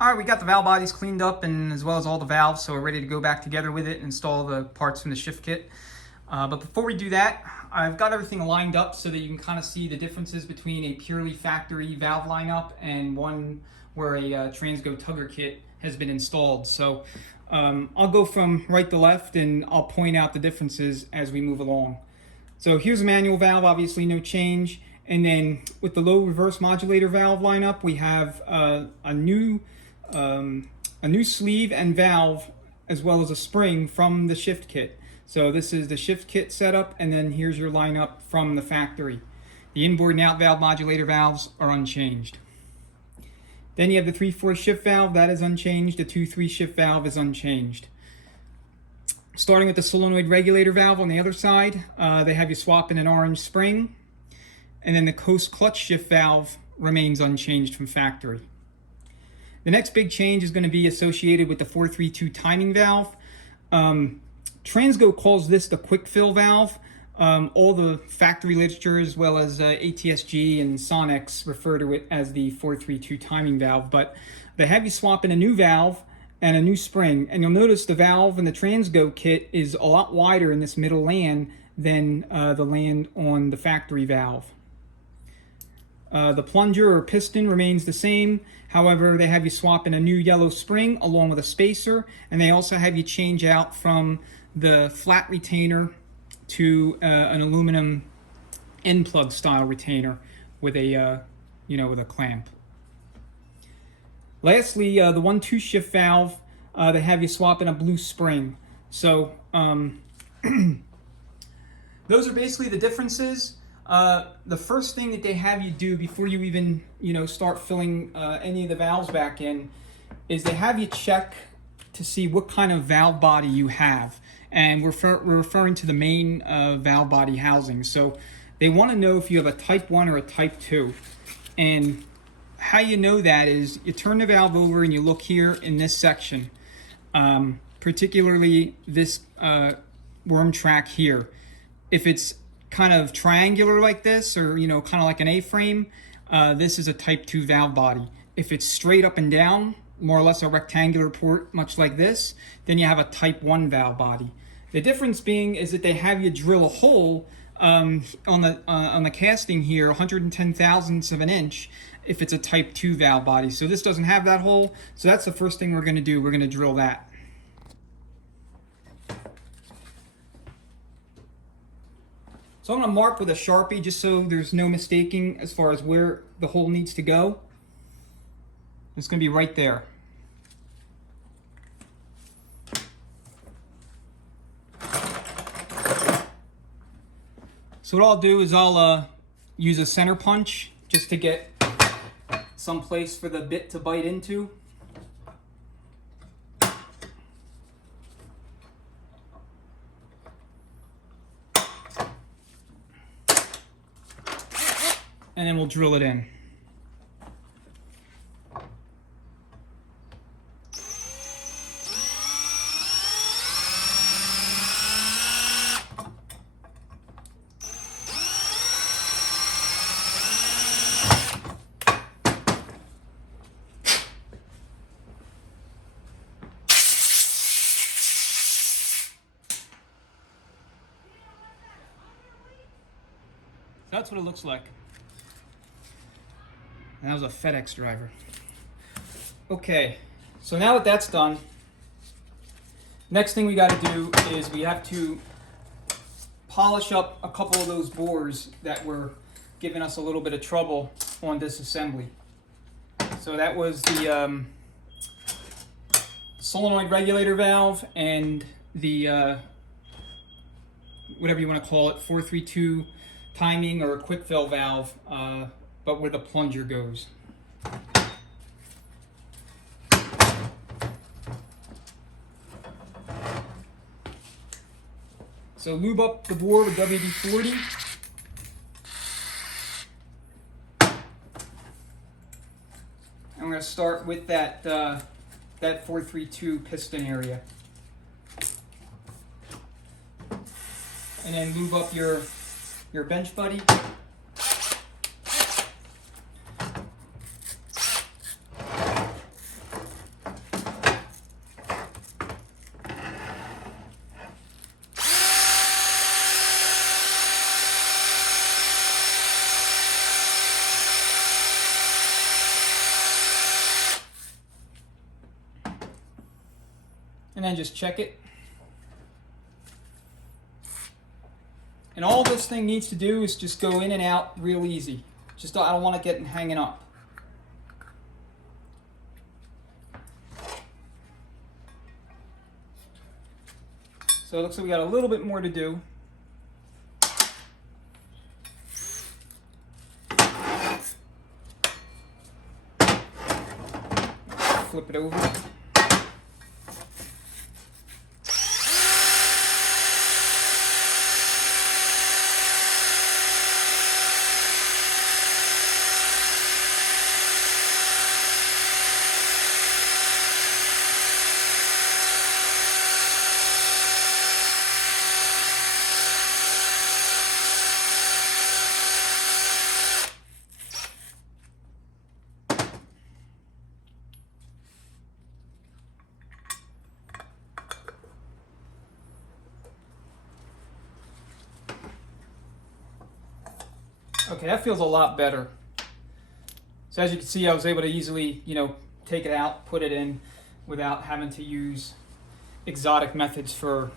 All right, we got the valve bodies cleaned up and as well as all the valves, so we're ready to go back together with it and install the parts from the shift kit. But before we do that, I've got everything lined up so that you can kind of see the differences between a purely factory valve lineup and one where a Transgo Tugger kit has been installed. So I'll go from right to left and I'll point out the differences as we move along. So here's a manual valve, obviously no change. And then with the low reverse modulator valve lineup, we have a new sleeve and valve as well as a spring from the shift kit. So this is the shift kit setup, and then here's your lineup from the factory. The inboard and out valve modulator valves are unchanged. Then you have the 3/4 shift valve, that is unchanged. The 2/3 shift valve is unchanged. Starting with the solenoid regulator valve on the other side, they have you swap in an orange spring, and then the coast clutch shift valve remains unchanged from factory. The next big change is going to be associated with the 432 timing valve. Transgo calls this the quick fill valve. All the factory literature as well as ATSG and Sonex refer to it as the 432 timing valve, but they have you swap in a new valve and a new spring, and you'll notice the valve in the Transgo kit is a lot wider in this middle land than the land on the factory valve. The plunger or piston remains the same. However, they have you swap in a new yellow spring along with a spacer, and they also have you change out from the flat retainer to an aluminum end plug style retainer with a with a clamp. Lastly, the 1/2 shift valve, they have you swap in a blue spring. So those are basically the differences. The first thing that they have you do before you even start filling any of the valves back in is they have you check to see what kind of valve body you have, and we're referring to the main valve body housing. So they want to know if you have a type 1 or a type 2, and how you know that is you turn the valve over and you look here in this section, particularly this worm track here. If it's kind of triangular like this, or kind of like an A-frame, this is a type 2 valve body. If it's straight up and down, more or less a rectangular port much like this, then you have a type 1 valve body. The difference being is that they have you drill a hole on the casting here 110 thousandths of an inch if it's a type 2 valve body. So this doesn't have that hole, so that's the first thing we're going to do. We're going to drill that. So I'm going to mark with a Sharpie just so there's no mistaking as far as where the hole needs to go. It's going to be right there. So what I'll do is I'll use a center punch just to get some place for the bit to bite into. And then we'll drill it in. That's what it looks like. And that was a FedEx driver. Okay, so now that that's done, next thing we got to do is we have to polish up a couple of those bores that were giving us a little bit of trouble on this assembly. So that was the solenoid regulator valve and the whatever you want to call it, 432 timing or a quick fill valve, but where the plunger goes. So lube up the bore with WD-40. And we're going to start with that 432 piston area. And then lube up your bench buddy. and then just check it. And all this thing needs to do is just go in and out real easy. Just I don't want it getting hanging up. So it looks like we got a little bit more to do. Flip it over. Okay, that feels a lot better. So as you can see, I was able to easily, take it out, put it in without having to use exotic methods for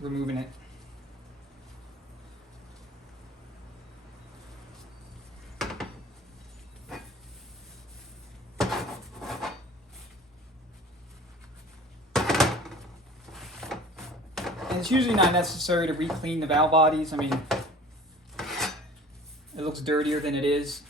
removing it. And it's usually not necessary to re-clean the valve bodies. I mean, it looks dirtier than it is.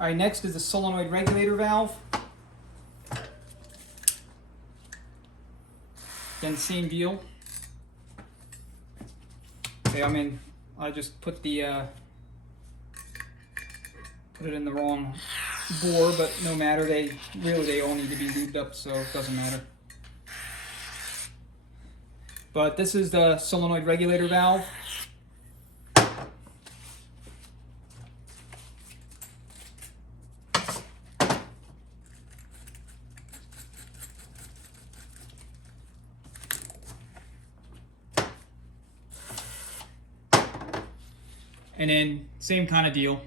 All right, next is the solenoid regulator valve. Again, same deal. Okay, I just put it in the wrong bore, but no matter. They all need to be lubed up, so it doesn't matter. But this is the solenoid regulator valve. And then same kind of deal.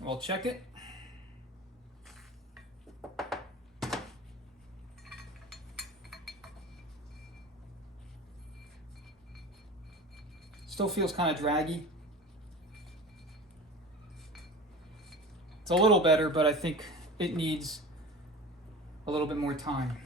We'll check it. Still feels kind of draggy. It's a little better, but I think it needs a little bit more time.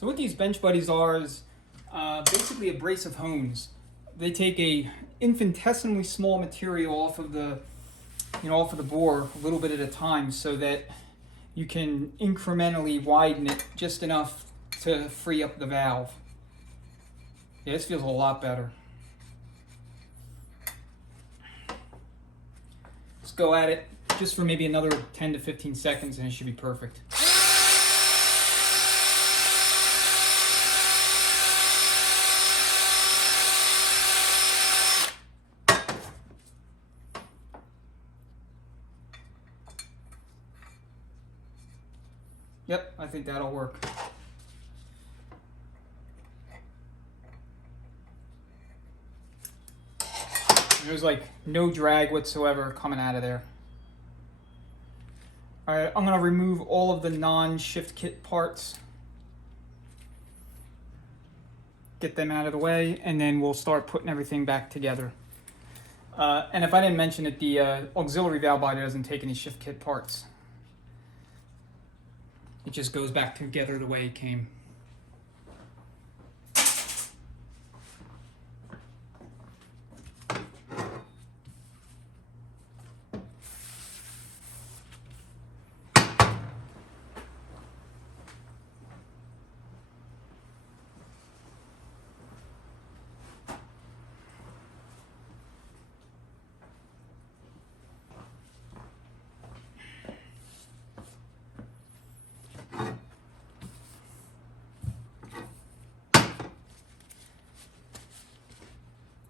So what these bench buddies are is basically abrasive hones. They take a infinitesimally small material off of the bore a little bit at a time, so that you can incrementally widen it just enough to free up the valve. Yeah, this feels a lot better. Let's go at it just for maybe another 10 to 15 seconds and it should be perfect. Yep, I think that'll work. There's like no drag whatsoever coming out of there. All right, I'm gonna remove all of the non-shift kit parts. Get them out of the way, and then we'll start putting everything back together. And if I didn't mention it, the auxiliary valve body doesn't take any shift kit parts. it just goes back together the way it came.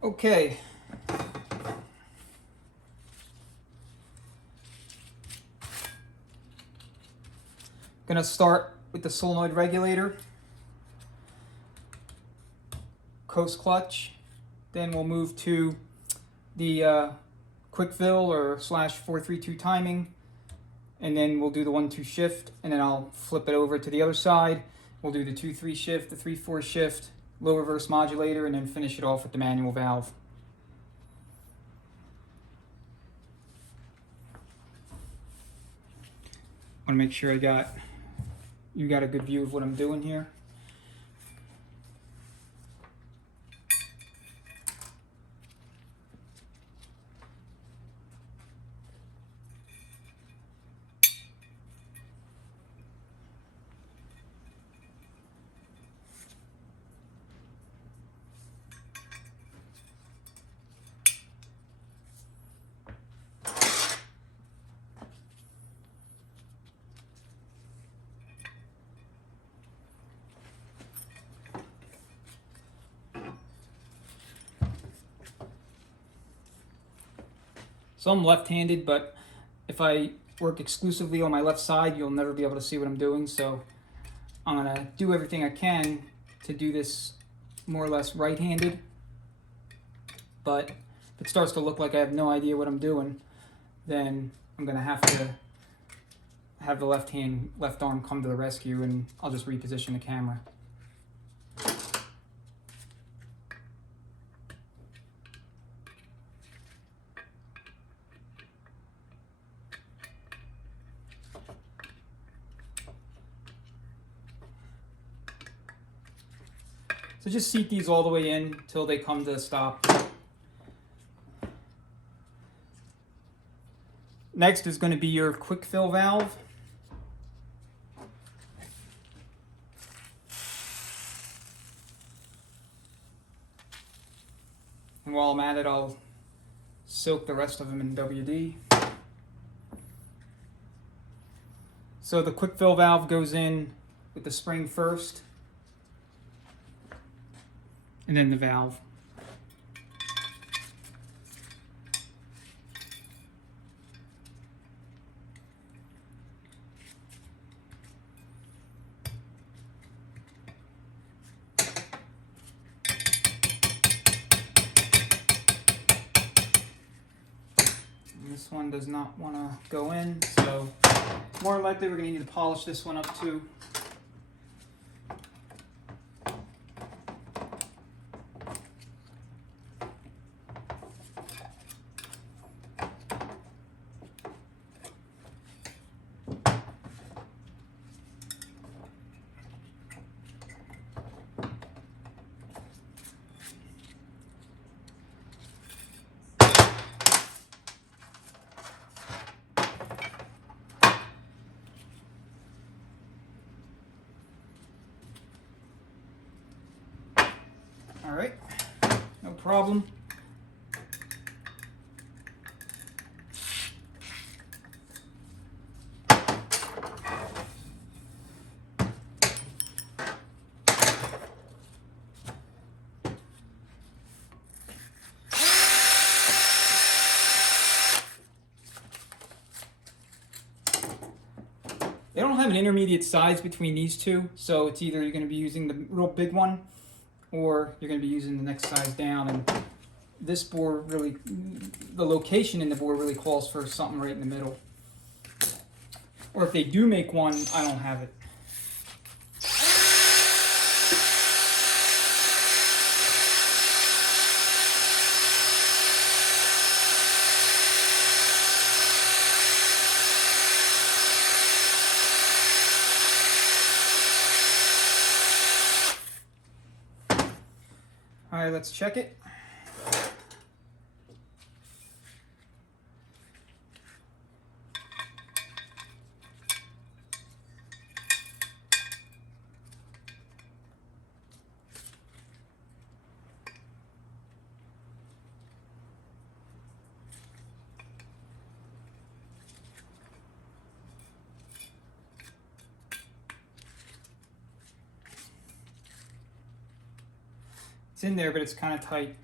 Okay. Gonna start with the solenoid regulator, coast clutch, then we'll move to the quick fill or /432 timing, and then we'll do the 1-2 shift, and then I'll flip it over to the other side. We'll do the 2-3 shift, the 3-4 shift, low reverse modulator, and then finish it off with the manual valve. I want to make sure you got a good view of what I'm doing here. So I'm left-handed, but if I work exclusively on my left side, you'll never be able to see what I'm doing. So I'm gonna do everything I can to do this more or less right-handed. But if it starts to look like I have no idea what I'm doing, then I'm gonna have to have the left arm come to the rescue, and I'll just reposition the camera. So just seat these all the way in until they come to a stop. Next is going to be your quick fill valve. And while I'm at it, I'll soak the rest of them in WD. So the quick fill valve goes in with the spring first, and then the valve. And this one does not want to go in, so more likely we're going to need to polish this one up too. All right, no problem. They don't have an intermediate size between these two, so it's either you're going to be using the real big one or you're going to be using the next size down. And this bore really, the location in the bore really calls for something right in the middle. Or if they do make one, I don't have it. right, let's check it. It's in there, but it's kind of tight.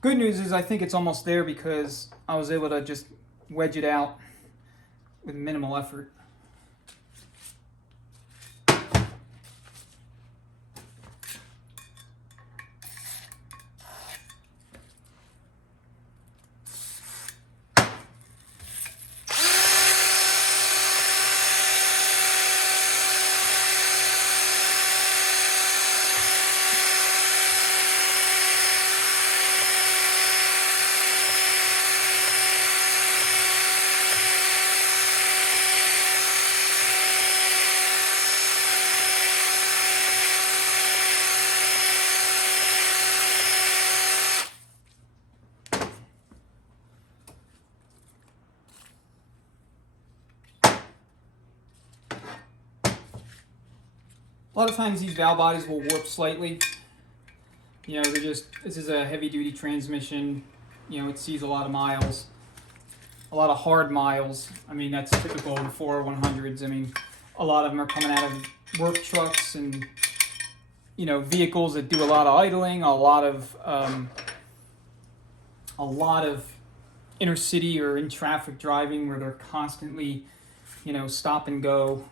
Good news is I think it's almost there because I was able to just wedge it out with minimal effort. A lot of times these valve bodies will warp slightly. You know, this is a heavy duty transmission. You know, it sees a lot of miles, a lot of hard miles. I mean, that's typical in 40100s. I mean, a lot of them are coming out of work trucks and, you know, vehicles that do a lot of idling, a lot of inner city or in traffic driving where they're constantly, you know, stop and go,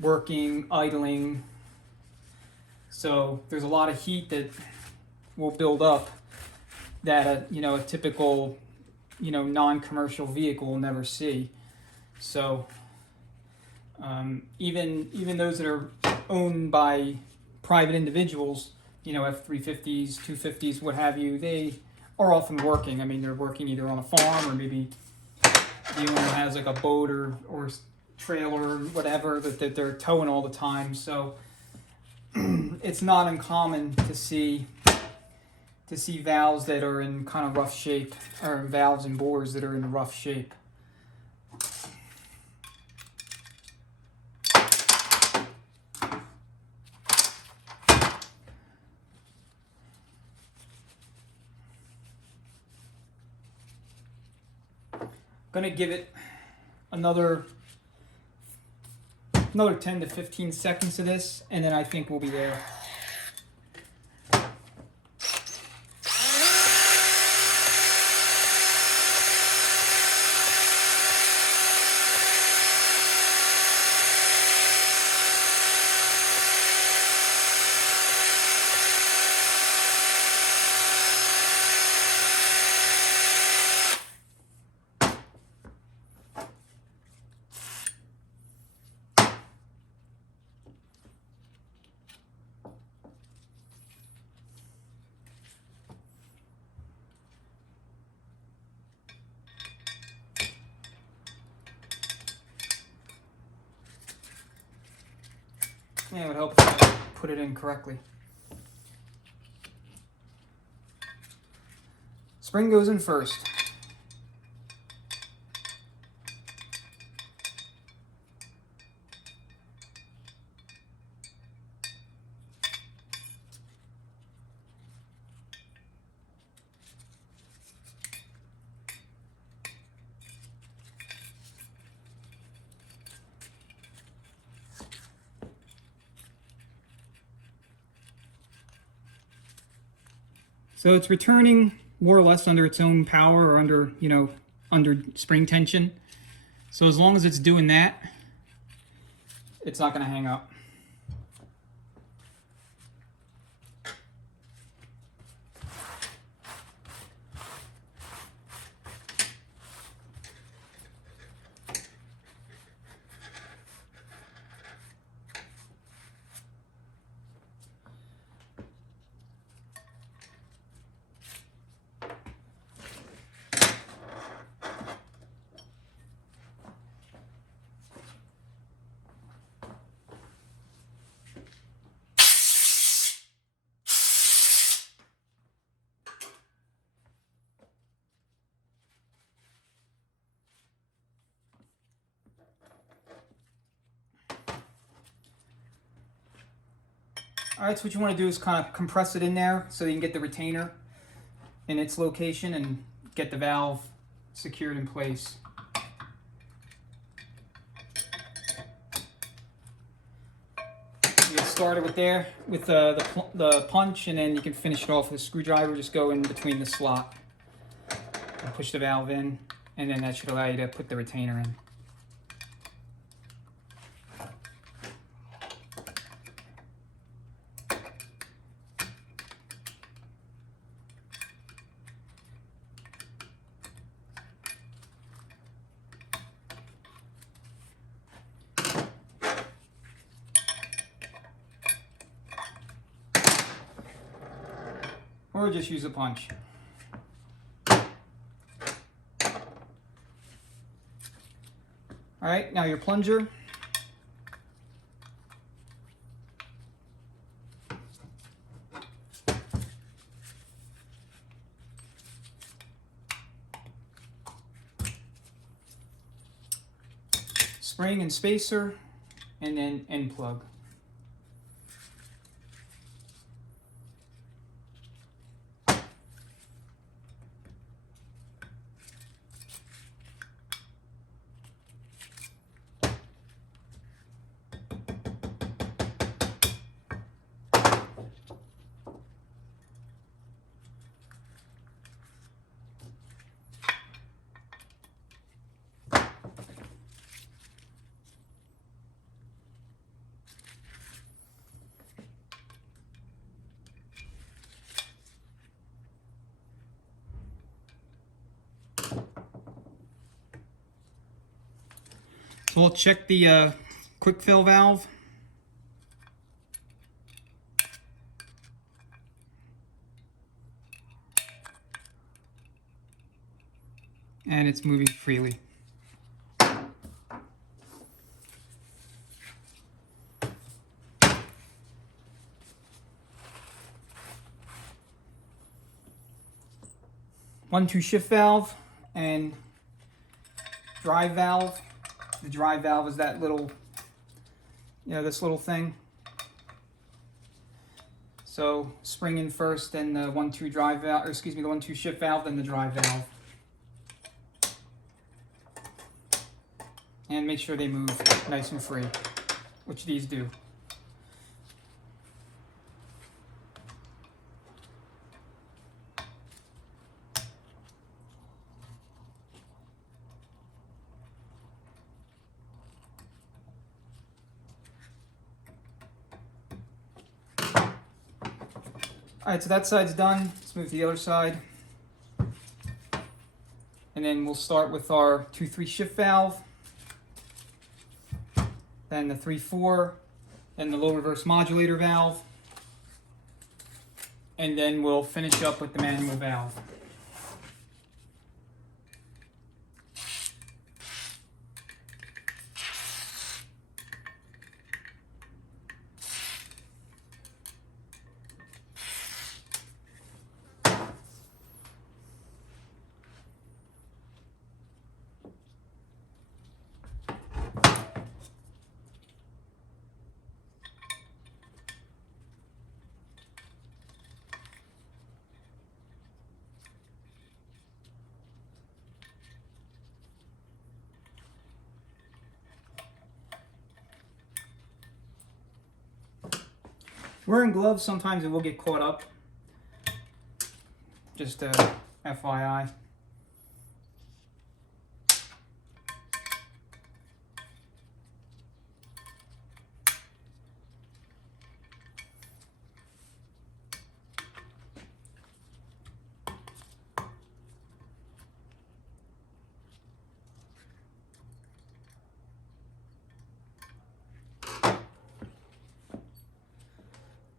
working, idling. So there's a lot of heat that will build up that you know, a typical, you know, non-commercial vehicle will never see. So even those that are owned by private individuals, you know, F-350s, 250s, what have you, they are often working. I mean, they're working either on a farm or maybe the owner has like a boat or trailer or whatever that they're towing all the time. So it's not uncommon to see valves that are in kind of rough shape, or valves and bores that are in rough shape. I'm gonna give it another 10 to 15 seconds of this, and then I think we'll be there. Yeah, it would help if I put it in correctly. Spring goes in first. So it's returning more or less under its own power or under, you know, under spring tension. So as long as it's doing that, it's not going to hang up. All right, so what you want to do is kind of compress it in there so you can get the retainer in its location and get the valve secured in place. You get started with the punch, and then you can finish it off with a screwdriver. Just go in between the slot and push the valve in, and then that should allow you to put the retainer in. Or just use a punch. All right, now your plunger. Spring and spacer, and then end plug. So we'll check the quick fill valve. And it's moving freely. One-two shift valve and drive valve. The drive valve is that little, this little thing. So spring in first, then the 1-2 drive valve, or excuse me, the 1-2 shift valve, then the drive valve. And make sure they move nice and free, which these do. All right, so that side's done. Let's move to the other side. And then we'll start with our 2-3 shift valve, then the 3-4, then the low reverse modulator valve, and then we'll finish up with the manual valve. Wearing gloves, sometimes it will get caught up. Just FYI.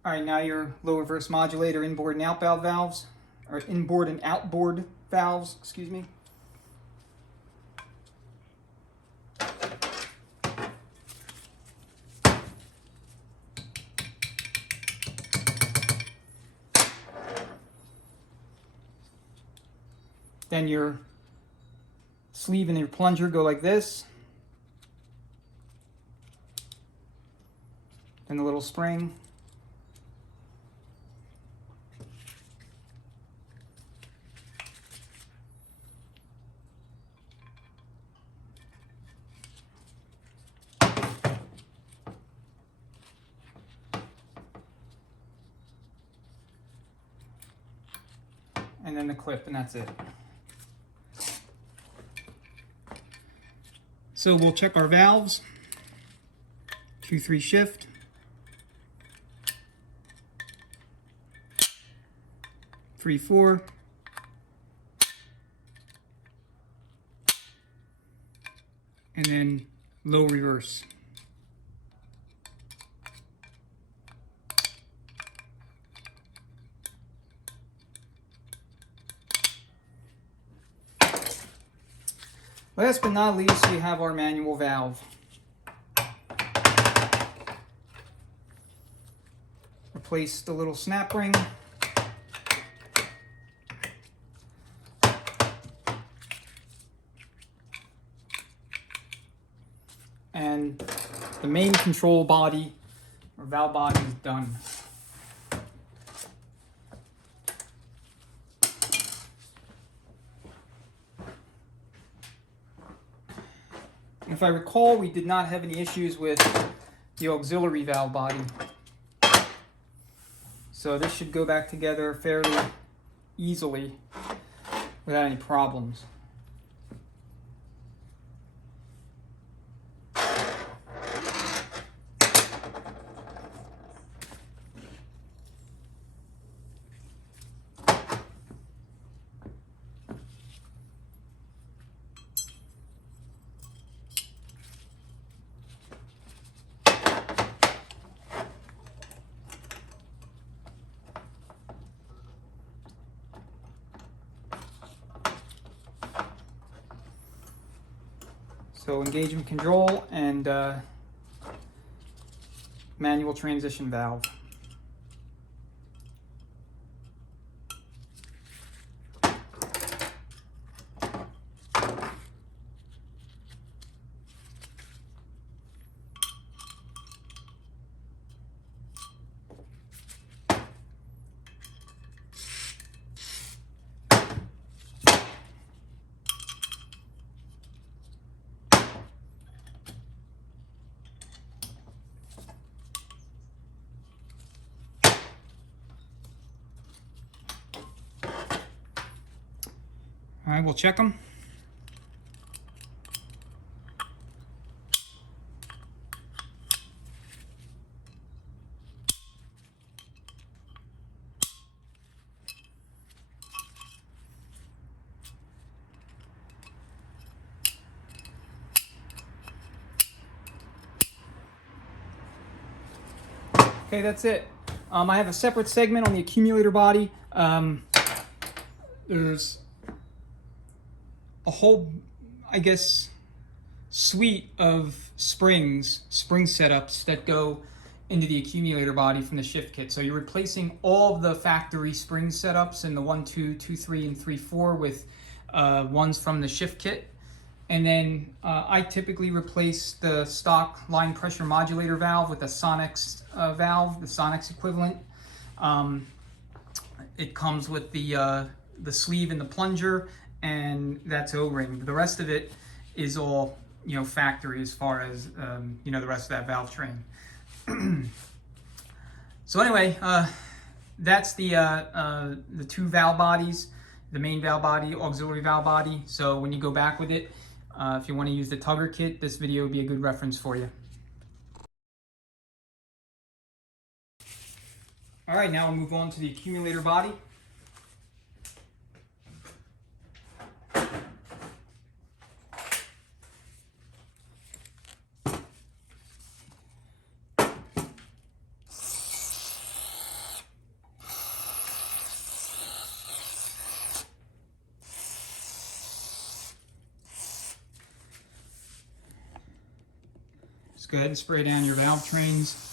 All right, now your low reverse modulator inboard and outboard valves, or inboard and outboard valves, excuse me. Then your sleeve and your plunger go like this. Then the little spring. and then the clip, and that's it. So we'll check our valves. 2-3 shift. 3-4. And then low reverse. Last but not least, we have our manual valve. Replace the little snap ring. And the main control body, or valve body, is done. If I recall, we did not have any issues with the auxiliary valve body. So this should go back together fairly easily without any problems. So engagement control and manual transition valve. All right, we'll check them. Okay, that's it. I have a separate segment on the accumulator body. There's a whole, I guess, suite of spring setups that go into the accumulator body from the shift kit. So you're replacing all of the factory spring setups in the 1, 2, 2, 3, and 3, 4 with ones from the shift kit. And then I typically replace the stock line pressure modulator valve with a Sonix valve, the Sonix equivalent. It comes with the sleeve and the plunger, and that's O-ring. The rest of it is all, factory as far as the rest of that valve train. So anyway, that's the two valve bodies, the main valve body, auxiliary valve body. So when you go back with it, if you want to use the Tugger kit, this video would be a good reference for you. All right, now we'll move on to the accumulator body. Just go ahead and spray down your valve trains.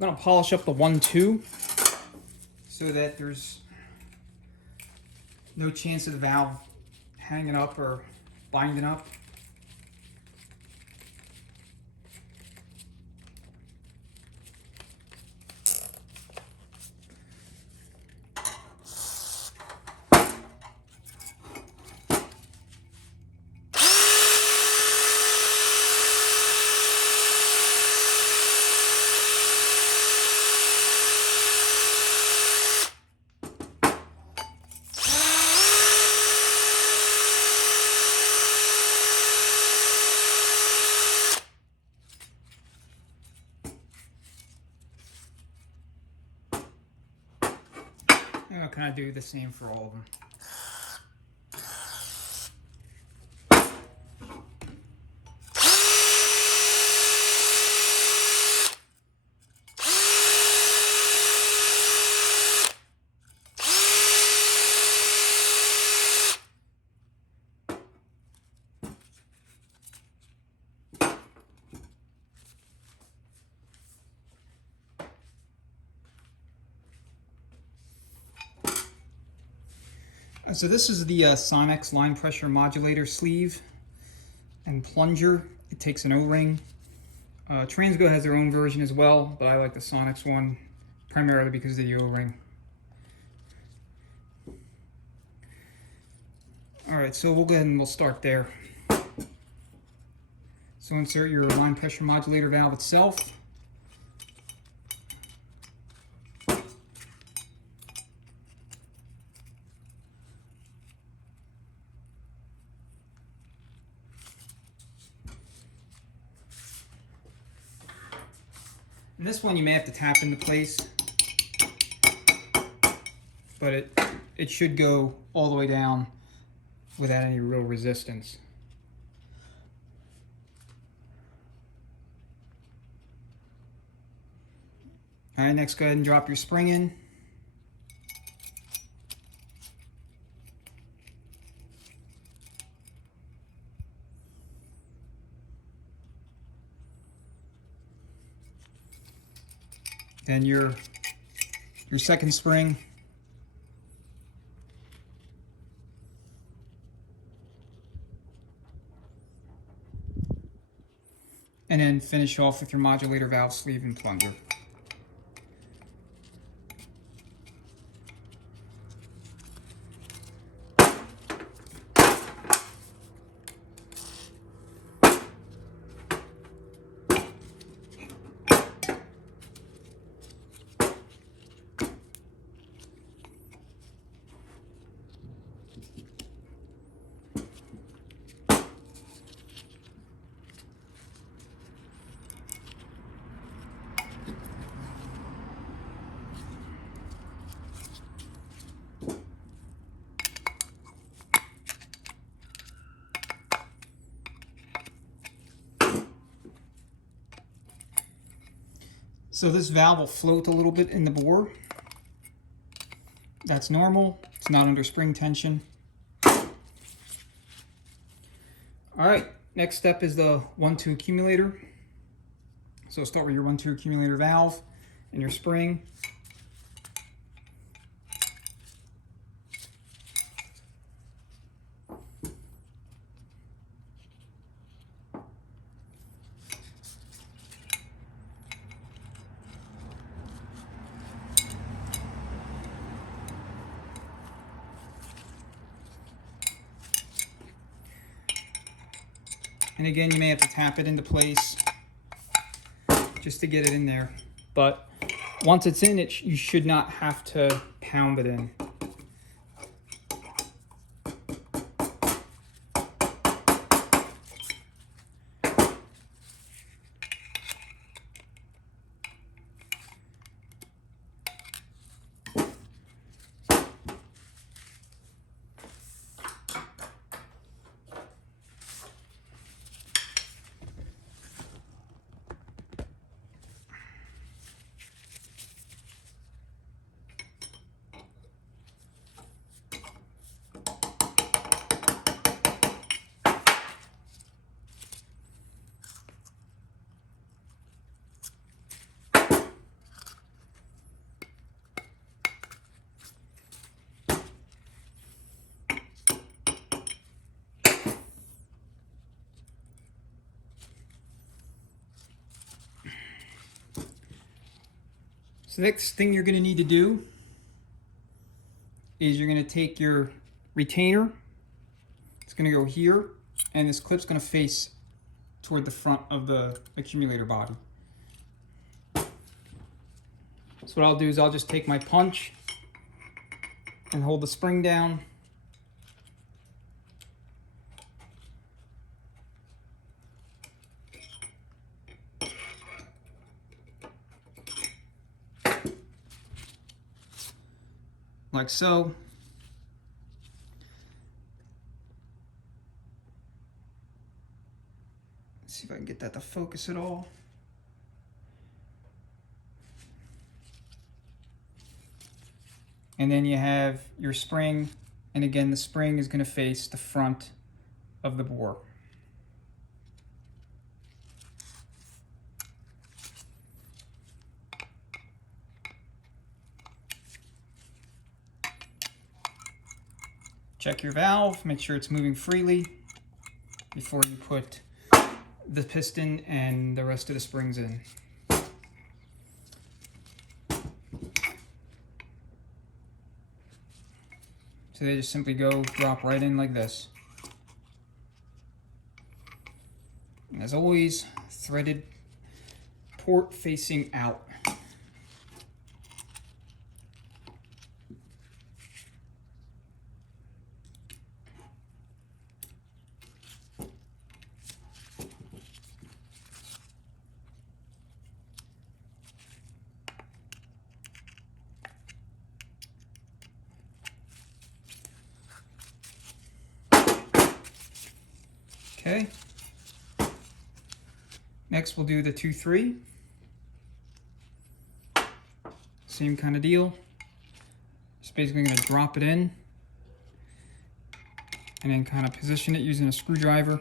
I'm going to polish up the 1, 2 so that there's no chance of the valve hanging up or binding up. kind of do the same for all of them. So this is the Sonex line pressure modulator sleeve and plunger. It takes an O-ring. Transgo has their own version as well, but I like the Sonex one primarily because of the O-ring. Alright, so we'll go ahead and we'll start there. So insert your line pressure modulator valve itself. And this one you may have to tap into place, but it should go all the way down without any real resistance. All right, next go ahead and drop your spring in. Then your second spring. And then finish off with your modulator valve sleeve and plunger. So this valve will float a little bit in the bore. That's normal. It's not under spring tension. All right, next step is the 1-2 accumulator. So start with your 1-2 accumulator valve and your spring. And again, you may have to tap it into place just to get it in there. But once it's in, you should not have to pound it in. So the next thing you're going to need to do is you're going to take your retainer. It's going to go here, and this clip's going to face toward the front of the accumulator body. So what I'll do is I'll just take my punch and hold the spring down. like so. Let's see if I can get that to focus at all. And then you have your spring, and again the spring is going to face the front of the bore. Check your valve, make sure it's moving freely before you put the piston and the rest of the springs in. So they just simply drop right in like this. And as always, threaded port facing out. Okay. Next we'll do the 2-3. Same kind of deal. Just basically going to drop it in and then kind of position it using a screwdriver.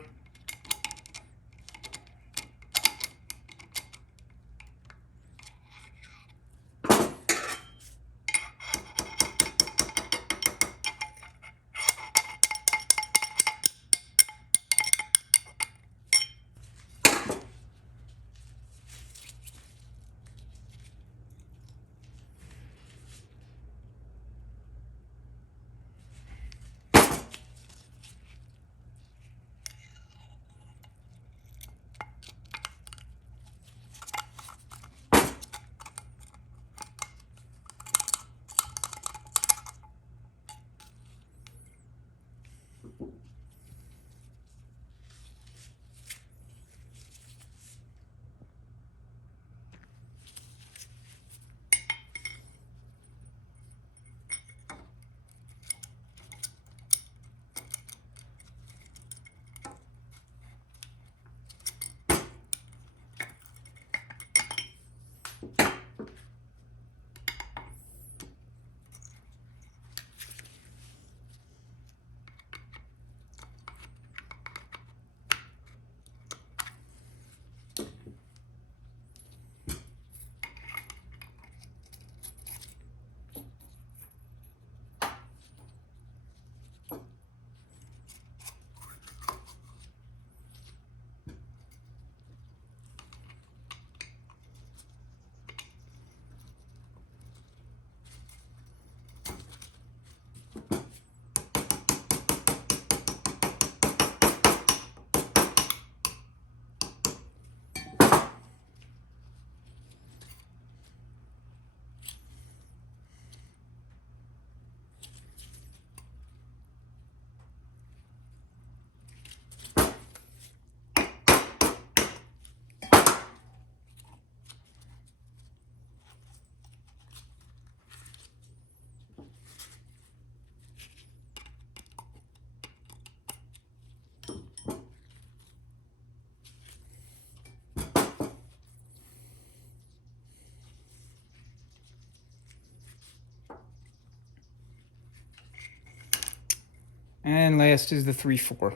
And last is the 3-4.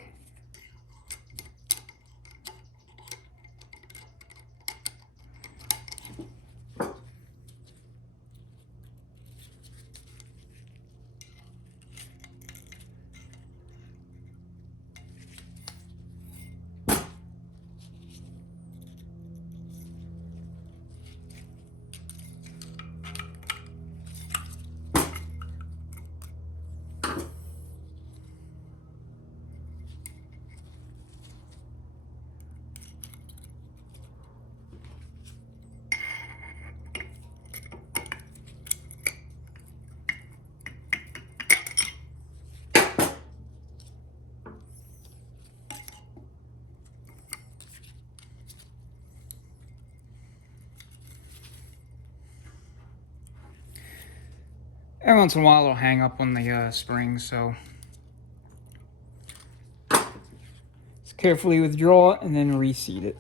Every once in a while it'll hang up on the spring, so just carefully withdraw it and then reseat it.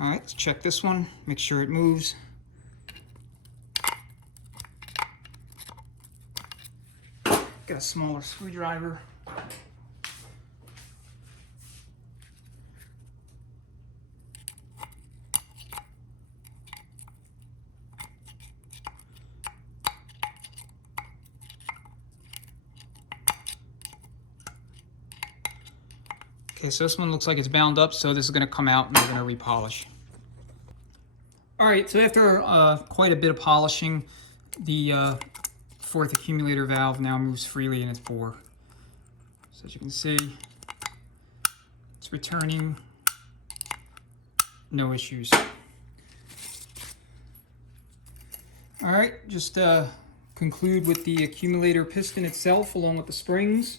All right, let's check this one, make sure it moves. Get a smaller screwdriver. Okay, so this one looks like it's bound up, so this is going to come out and we're going to repolish. All right, so after quite a bit of polishing, the fourth accumulator valve now moves freely in its bore. So as you can see, it's returning, no issues. All right, just conclude with the accumulator piston itself along with the springs.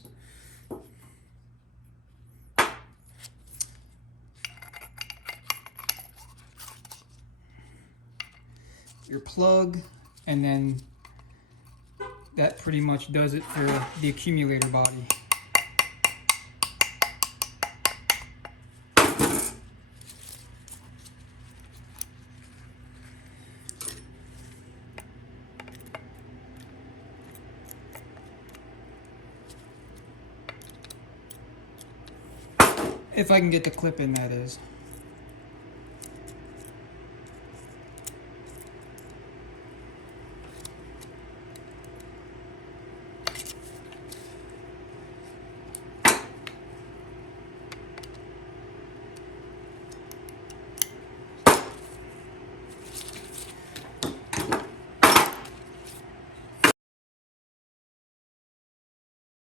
Your plug, and then that pretty much does it for the accumulator body. If I can get the clip in, that is.